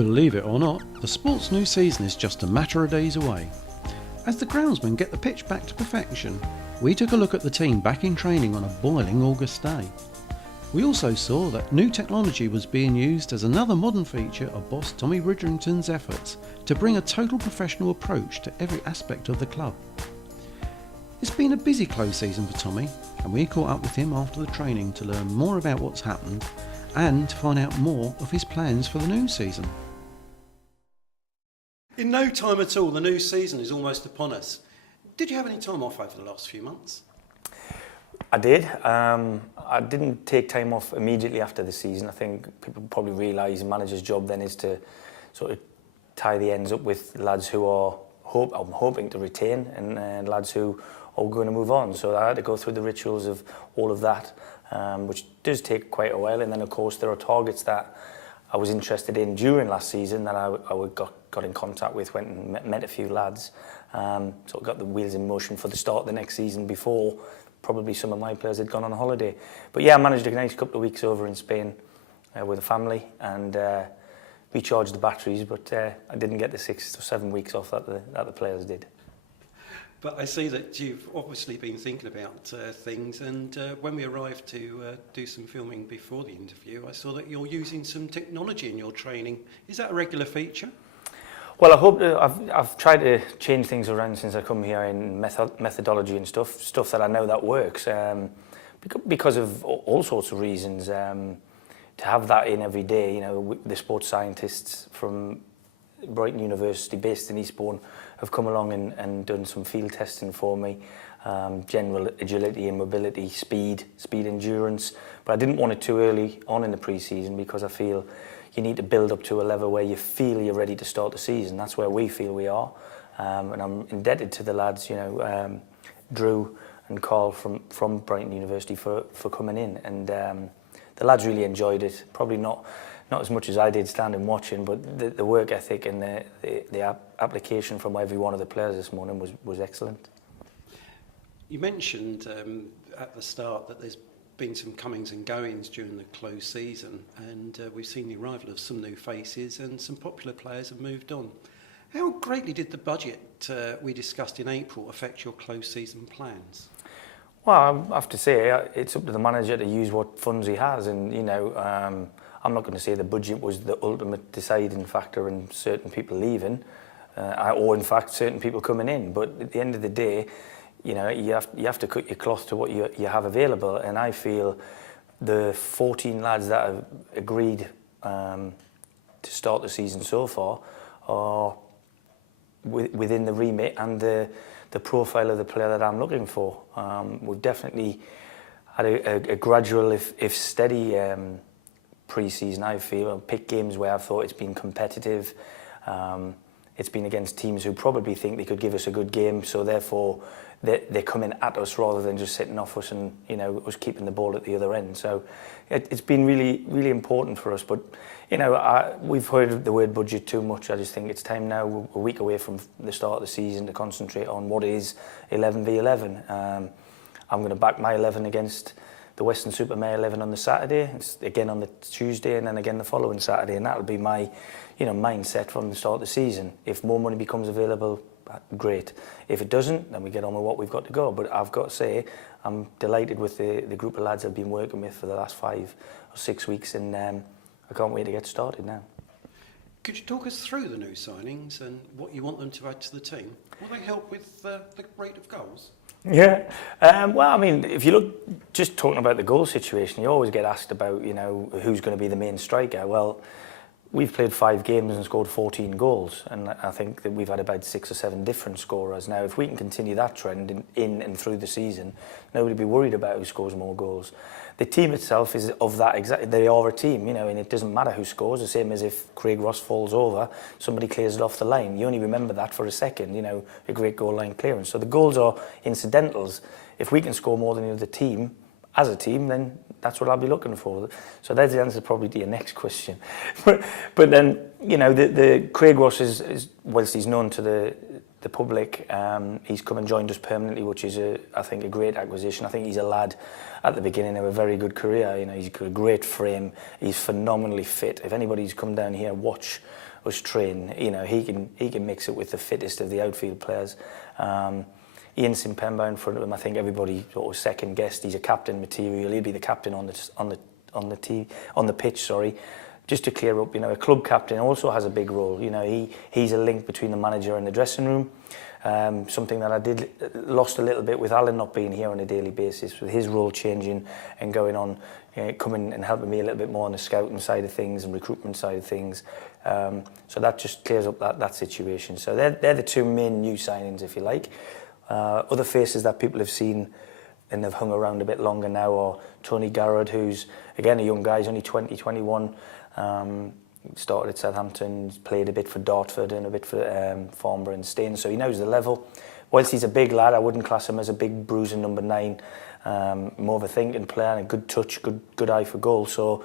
Believe it or not, the sport's new season is just a matter of days away. As the groundsmen get the pitch back to perfection, we took a look at the team back in training on a boiling August day. We also saw that new technology was being used as another modern feature of boss Tommy Widdrington's efforts to bring a total professional approach to every aspect of the club. It's been a busy close season for Tommy, and we caught up with him after the training to learn more about what's happened and to find out more of his plans for the new season. In no time at all, the new season is almost upon us. Did you have any time off over the last few months? I did. I didn't take time off immediately after the season. I think people probably realise the manager's job then is to sort of tie the ends up with lads who are I'm hoping to retain and lads who are going to move on. So I had to go through the rituals of all of that, which does take quite a while. And then, of course, there are targets that I was interested in during last season that I got in contact with, went and met a few lads. So got the wheels in motion for the start of the next season before probably some of my players had gone on holiday. But yeah, I managed a nice couple of weeks over in Spain with the family and recharged the batteries, but I didn't get the 6 or 7 weeks off that the players did. But I see that you've obviously been thinking about things, and when we arrived to do some filming before the interview, I saw that you're using some technology in your training. Is that a regular feature? Well, I hope I've tried to change things around since I come here in methodology and stuff that I know that works, because of all sorts of reasons. To have that in every day, you know, the sports scientists from Brighton University, based in Eastbourne, have come along and done some field testing for me. General agility and mobility, speed endurance. But I didn't want it too early on in the pre-season because I feel you need to build up to a level where you feel you're ready to start the season. That's where we feel we are. And I'm indebted to the lads, you know, Drew and Carl from Brighton University for coming in. And the lads really enjoyed it. Probably not as much as I did standing watching, but the work ethic and the application from every one of the players this morning was excellent. You mentioned at the start that there's been some comings and goings during the close season, and we've seen the arrival of some new faces and some popular players have moved on. How greatly did the budget we discussed in April affect your close season plans? Well, I have to say, it's up to the manager to use what funds he has, and you know, I'm not going to say the budget was the ultimate deciding factor in certain people leaving, or in fact certain people coming in. But at the end of the day, you know, you have to cut your cloth to what you have available, and I feel the 14 lads that have agreed to start the season so far are within the remit and the profile of the player that I'm looking for. We've definitely had a gradual, if steady, pre-season. I feel I've picked games where I've thought it's been competitive. It's been against teams who probably think they could give us a good game, so therefore they're coming at us rather than just sitting off us and, you know, us keeping the ball at the other end. So it's been really, really important for us. But, you know, we've heard the word budget too much. I just think it's time now, a week away from the start of the season, to concentrate on what is 11v11. I'm going to back my 11 against the Western-super-Mare 11 on the Saturday. It's again on the Tuesday, and then again the following Saturday, and that'll be my, you know, mindset from the start of the season. If more money becomes available, great. If it doesn't, then we get on with what we've got to go. But I've got to say, I'm delighted with the group of lads I've been working with for the last 5 or 6 weeks, and I can't wait to get started now. Could you talk us through the new signings and what you want them to add to the team? Will they help with the rate of goals? Yeah, well, I mean, if you look, just talking about the goal situation, you always get asked about, you know, who's going to be the main striker. Well, we've played 5 games and scored 14 goals, and I think that we've had about 6 or 7 different scorers. Now, if we can continue that trend in and through the season, nobody will be worried about who scores more goals. The team itself is of that exactly. They are a team, you know, and it doesn't matter who scores. The same as if Craig Ross falls over, somebody clears it off the line. You only remember that for a second, you know, a great goal line clearance. So the goals are incidentals. If we can score more than the other team, as a team, then that's what I'll be looking for. So that's the answer probably to your next question. but then, you know, the Craig Ross is whilst he's known to the public, he's come and joined us permanently, which is I think a great acquisition. I think he's a lad at the beginning of a very good career. You know, he's got a great frame. He's phenomenally fit. If anybody's come down here, watch us train, you know, he can mix it with the fittest of the outfield players. Ian Simpemba in front of him, I think everybody sort of second guessed. He's a captain material. He'll be the captain on the pitch. Sorry. Just to clear up, you know, a club captain also has a big role. You know, he's a link between the manager and the dressing room. Something that I lost a little bit with Alan not being here on a daily basis, with his role changing and going on, coming and helping me a little bit more on the scouting side of things and recruitment side of things. So that just clears up that situation. So they're the two main new signings, if you like. Other faces that people have seen and they've hung around a bit longer now are Tony Garrod, who's again a young guy, he's only 20, 21. Started at Southampton, played a bit for Dartford and a bit for Farnborough and Staines, so he knows the level. Whilst he's a big lad, I wouldn't class him as a big bruising number 9. More of a thinking player and a good touch, good eye for goal. So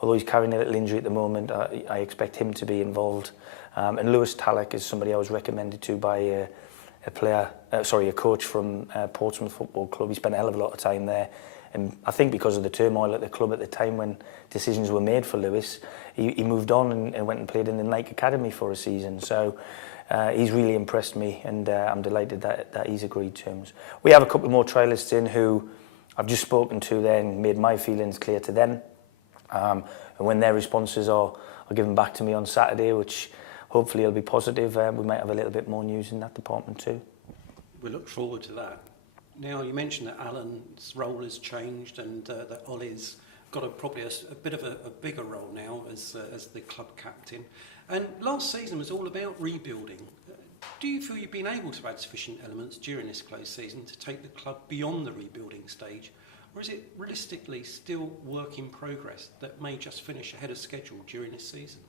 although he's carrying a little injury at the moment, I expect him to be involved. And Lewis Tallock is somebody I was recommended to by a coach from Portsmouth Football Club. He spent a hell of a lot of time there. And I think because of the turmoil at the club at the time when decisions were made for Lewis, he moved on and went and played in the Nike Academy for a season. So he's really impressed me, and I'm delighted that he's agreed terms. We have a couple more trialists in who I've just spoken to then, made my feelings clear to them. And when their responses are given back to me on Saturday, which hopefully will be positive, we might have a little bit more news in that department too. We look forward to that. Now, you mentioned that Alan's role has changed and that Ollie's got probably a bit of a bigger role now as the club captain. And last season was all about rebuilding. Do you feel you've been able to add sufficient elements during this close season to take the club beyond the rebuilding stage? Or is it realistically still work in progress that may just finish ahead of schedule during this season?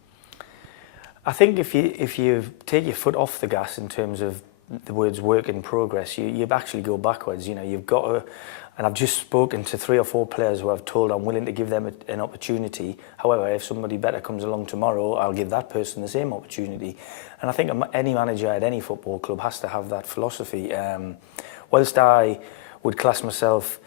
I think if you take your foot off the gas in terms of the words work in progress, you actually go backwards. You know, you've got to, and I've just spoken to 3 or 4 players who I've told I'm willing to give them an opportunity. However, if somebody better comes along tomorrow, I'll give that person the same opportunity. And I think any manager at any football club has to have that philosophy. Whilst I would class myself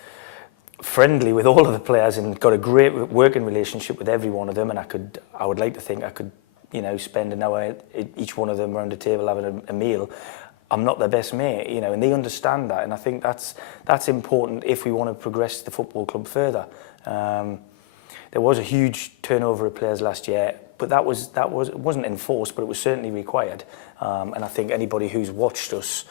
friendly with all of the players and got a great working relationship with every one of them, and I would like to think I could, you know, spend an hour each one of them around the table having a meal. I'm not their best mate, you know, and they understand that, and I think that's important if we want to progress the football club further. There was a huge turnover of players last year, but it wasn't enforced, but it was certainly required. And I think anybody who's watched us,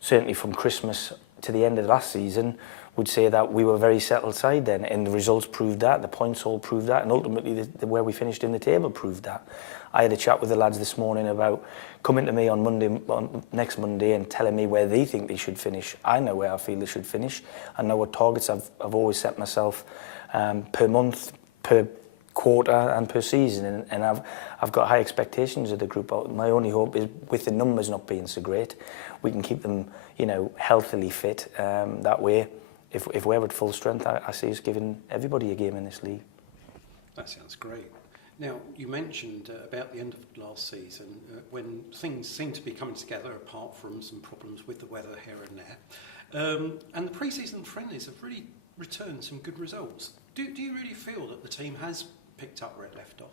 certainly from Christmas to the end of last season, would say that we were a very settled side then, and the results proved that, the points all proved that, and ultimately where we finished in the table proved that. I had a chat with the lads this morning about coming to me on next Monday and telling me where they think they should finish. I know where I feel they should finish. I know what targets I've always set myself per month, per quarter and per season, and I've got high expectations of the group. My only hope is, with the numbers not being so great, we can keep them, you know, healthily fit. That way, if we're at full strength, I see us giving everybody a game in this league. That sounds great. Now, you mentioned about the end of last season when things seemed to be coming together, apart from some problems with the weather here and there. And the pre-season friendlies have really returned some good results. Do you really feel that the team has picked up where it left off?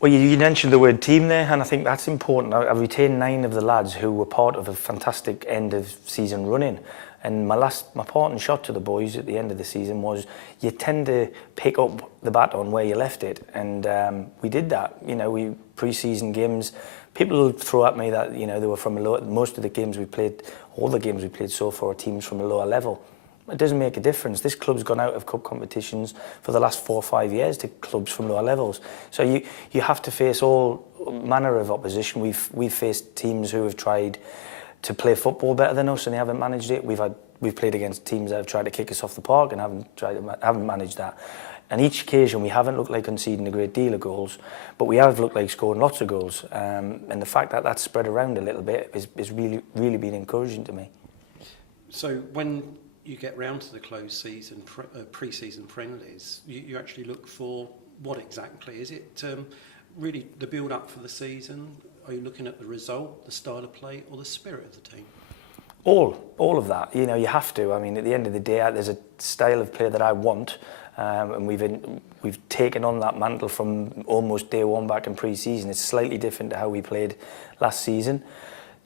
Well, you mentioned the word team there, and I think that's important. I've retained 9 of the lads who were part of a fantastic end of season running. And my parting shot to the boys at the end of the season was, you tend to pick up the baton where you left it, and we did that. You know, we pre-season games, people throw at me that, you know, they were from a lower. Most of the games we played, all the games we played so far, are teams from a lower level. It doesn't make a difference. This club's gone out of cup competitions for the last 4 or 5 years to clubs from lower levels. So you have to face all manner of opposition. We've faced teams who have tried to play football better than us and they haven't managed it. We've played against teams that have tried to kick us off the park and haven't managed that. And each occasion we haven't looked like conceding a great deal of goals, but we have looked like scoring lots of goals. And the fact that that's spread around a little bit is really been encouraging to me. So when you get round to the closed season, pre-season friendlies, you actually look for what exactly? Is it really the build-up for the season? Are you looking at the result, the style of play, or the spirit of the team? All of that. You know, you have to. I mean, at the end of the day, there's a style of play that I want, and we've taken on that mantle from almost day one back in pre-season. It's slightly different to how we played last season.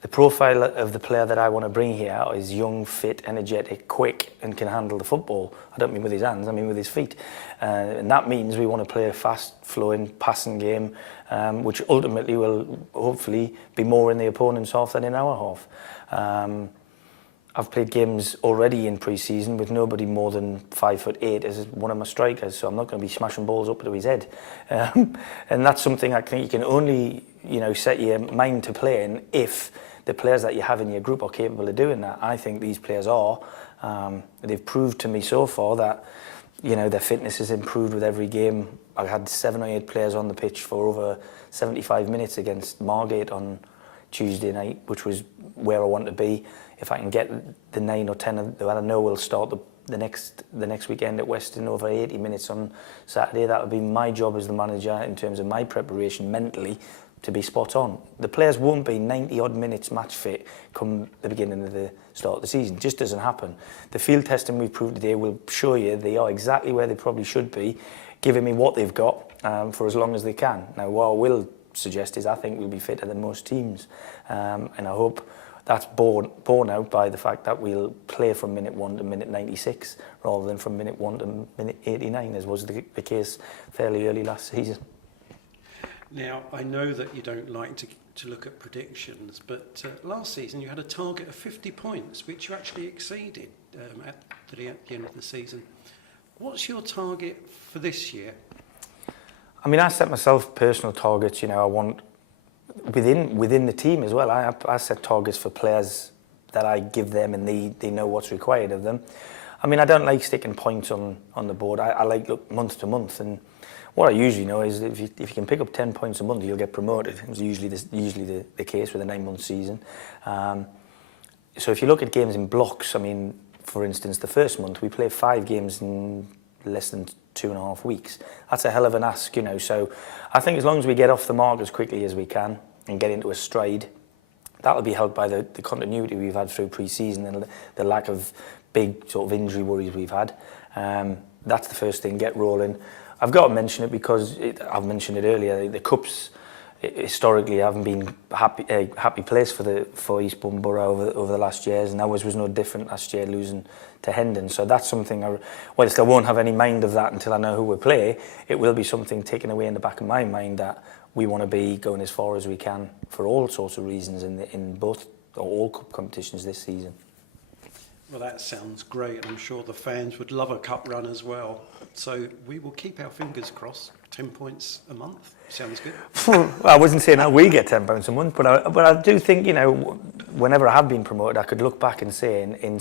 The profile of the player that I want to bring here is young, fit, energetic, quick, and can handle the football. I don't mean with his hands, I mean with his feet. And that means we want to play a fast-flowing passing game, which ultimately will hopefully be more in the opponent's half than in our half. I've played games already in pre-season with nobody more than 5'8" as one of my strikers, so I'm not going to be smashing balls up to his head. And that's something I think you can only, you know, set your mind to playing if the players that you have in your group are capable of doing that. I think these players are. They've proved to me so far that, you know, their fitness has improved with every game. I had 7 or 8 players on the pitch for over 75 minutes against Margate on Tuesday night, which was where I want to be. If I can get the 9 or 10 that I know will start the next weekend at Weston over 80 minutes on Saturday, that would be my job as the manager in terms of my preparation mentally to be spot on. The players won't be 90 odd minutes match fit come the beginning of the start of the season. It just doesn't happen. The field testing we've proved today will show you they are exactly where they probably should be, giving me what they've got for as long as they can. Now, what I will suggest is I think we'll be fitter than most teams, and I hope that's borne out by the fact that we'll play from minute 1 to minute 96 rather than from minute 1 to minute 89, as was the case fairly early last season. Now, I know that you don't like to look at predictions, but last season you had a target of 50 points, which you actually exceeded at the end of the season. What's your target for this year? I mean, I set myself personal targets. You know, I want within the team as well. I set targets for players that I give them, and they know what's required of them. I mean, I don't like sticking points on the board. I like look month to month, and what I usually know is that if you can pick up 10 points a month, you'll get promoted. It's usually the case with a 9-month season. So if you look at games in blocks, I mean, for instance, the first month we played 5 games in less than 2.5 weeks. That's a hell of an ask, you know. So I think as long as we get off the mark as quickly as we can and get into a stride, that'll be helped by the continuity we've had through pre-season and the lack of big sort of injury worries we've had. That's the first thing, get rolling. I've got to mention it because I've mentioned it earlier. The Cups historically haven't been a happy place for Eastbourne Borough over the last years, and ours was no different last year, losing to Hendon. So that's something, whilst I won't have any mind of that until I know who we play, it will be something taken away in the back of my mind that we want to be going as far as we can for all sorts of reasons in both or all cup competitions this season. Well, that sounds great. I'm sure the fans would love a cup run as well. So we will keep our fingers crossed. 10 points a month sounds good. Well, I wasn't saying that we get £10 a month, but I do think, you know, whenever I have been promoted, I could look back and say in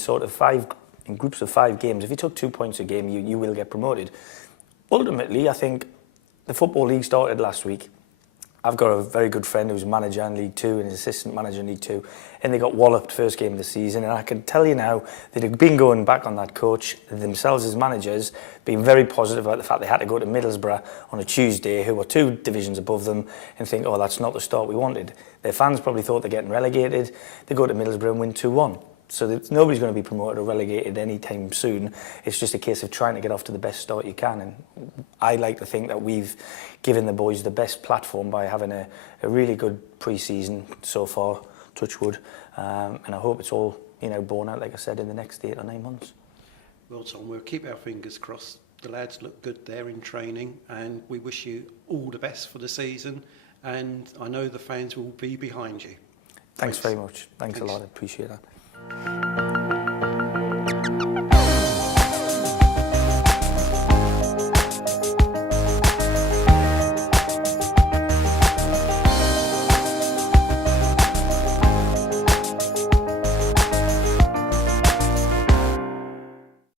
groups of 5 games, if you took 2 points a game, you will get promoted. Ultimately, I think the Football League started last week. I've got a very good friend who's a manager in League 2 and an assistant manager in League 2, and they got walloped first game of the season. And I can tell you now that they've been going back on that coach themselves as managers, being very positive about the fact they had to go to Middlesbrough on a Tuesday, who were 2 divisions above them, and think, oh, that's not the start we wanted. Their fans probably thought they're getting relegated. They go to Middlesbrough and win 2-1. So nobody's going to be promoted or relegated anytime soon. It's just a case of trying to get off to the best start you can. And I like to think that we've given the boys the best platform by having a really good pre-season so far, touch wood. And I hope it's all, you know, borne out, like I said, in the next 8 or 9 months. Well, Tom, we'll keep our fingers crossed. The lads look good there in training, and we wish you all the best for the season. And I know the fans will be behind you. Thanks very much. Thanks a lot. I appreciate that.